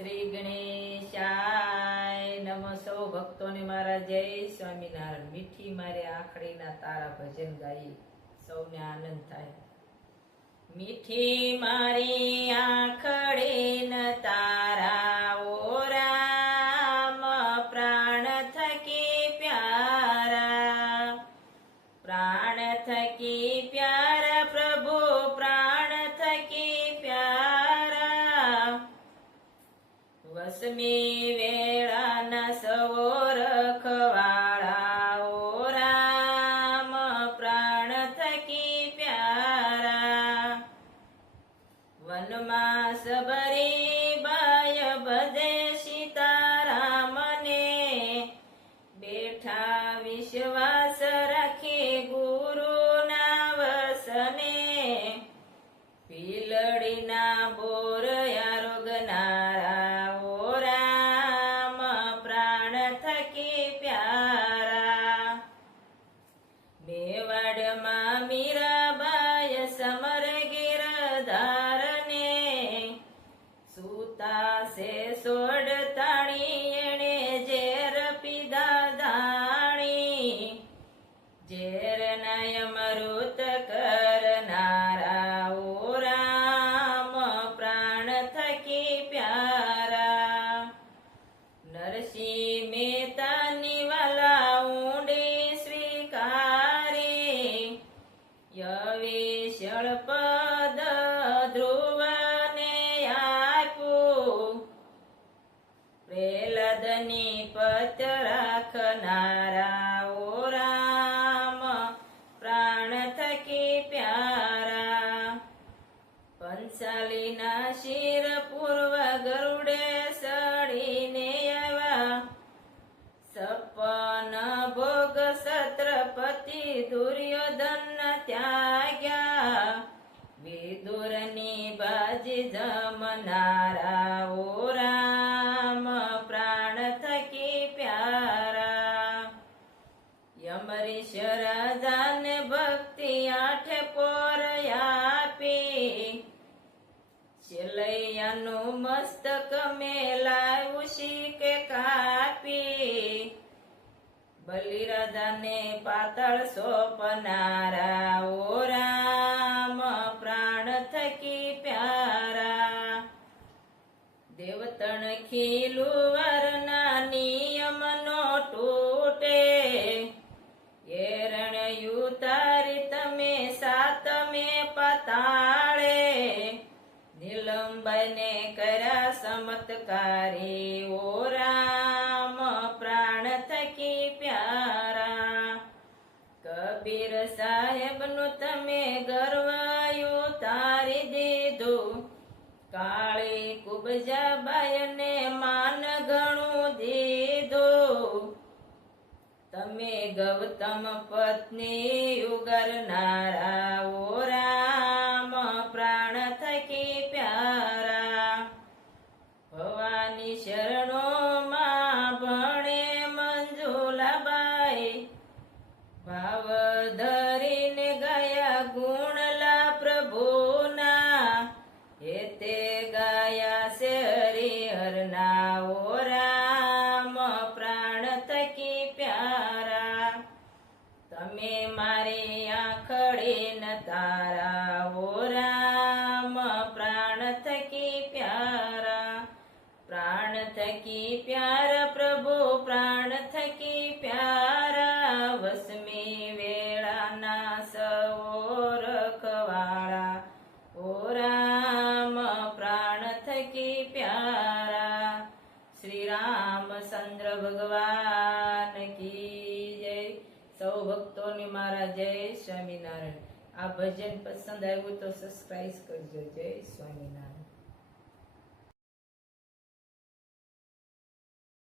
શ્રી ગણેશાય નમઃ. સૌ ભક્તોને મારા જય સ્વામિનારાયણ. મીઠી મારે આખડીના તારા ભજન ગાઈ સૌને આનંદ થાય. મીઠી મારી આખડીન તારા ઓ રામ, પ્રાણ થકી પ્યારા, પ્રાણ થકી પ્યારા પ્રભુ, પ્રાણ થકી પ્યારા. વસમી વેળાના સવો રખવાળા ઓ રામ, પ્રાણ થકી પ્યારા. વનમાં સબરી બાય બધે સીતારામને, બેઠા વિશ્વાસ રાખી ગુરુના વસને. પીલડીના બોર આરોગનારા ઓ રામ, પ્રાણ થકી પ્યારા. મેવાડમાં મીરાબાઈ સમર ગિરધારને, સૂતા સે સોડતાણી એણે ઝેર પીધા ધાણી. ઝેર નય મૃત કરનારા ઓ રામ, પ્રાણ થકી પ્યારા. નરસિંહ મહેતાની વાલા ઊંડી સ્વીકારે, યવેશળ પદ ધ્રુવને આપ્યું. પ્રહલાદની પત રાખનારા ઓ રામ, પ્રાણ થકી પ્યારા. પંચાલીના શિર પૂર્વ ગરુડે સડીને આવ્યા, સપન ભોગ છત્રપતિ દુર્યોધન ત્યાગ્યા. વિદુરની બાજી જમનારા ઓ રામ, પ્રાણ થકી પ્યારા. યમરીશ રાજાને ભક્તિ આઠે પોર આપી, શિલૈયાનું મસ્તક મેલાયું શીકે કાપી. બલિરાજાને પાતાળ સોંપનારા ઓ રામ, પ્રાણ થકી પ્યારા. દેવતણ ખીલુવારના નિયમનો તૂટે, એરણ યુતારી તમે સાતમે પાતાળે. નીલમબાઈને કર્યા ચમત્કારી ઓ રામ, પ્રાણ થકી પ્યારા. કબીર સાહેબનું તમે ગર્વ ઉતારી દીધું, કાળી કુબજાબાઈને માન ઘણું દીધું. તમે ગૌતમ પત્ની ઉગરનારા ઓ રામ, પ્રાણ થકી પ્યારા. ભવાની શરણોમાં ભણે મંજુલાબાઈ, ભાવ ધરીને ગયા ગુણલા પ્રભુના. હેતે ગાયા છે હરિહરના ઓ રામ, પ્રાણ થકી પ્યારા. તમે મારી આખડીન તારા ઓ રામ, પ્રાણ થકી પ્યારા. પ્રાણ થકી પ્યારા પ્રભુ, પ્રાણ થકી પ્યારા. વસમી વેળાના સવો રખવાળા ઓ રામ, પ્રાણ થકી પ્યારા. શ્રી રામચંદ્ર ભગવાન કી જય. સૌ ભક્તોને મારા જય સ્વામિનારાયણ. આ ભજન પસંદ આવ્યું તો સબસ્ક્રાઇબ કરજો. જય સ્વામિનારાયણ.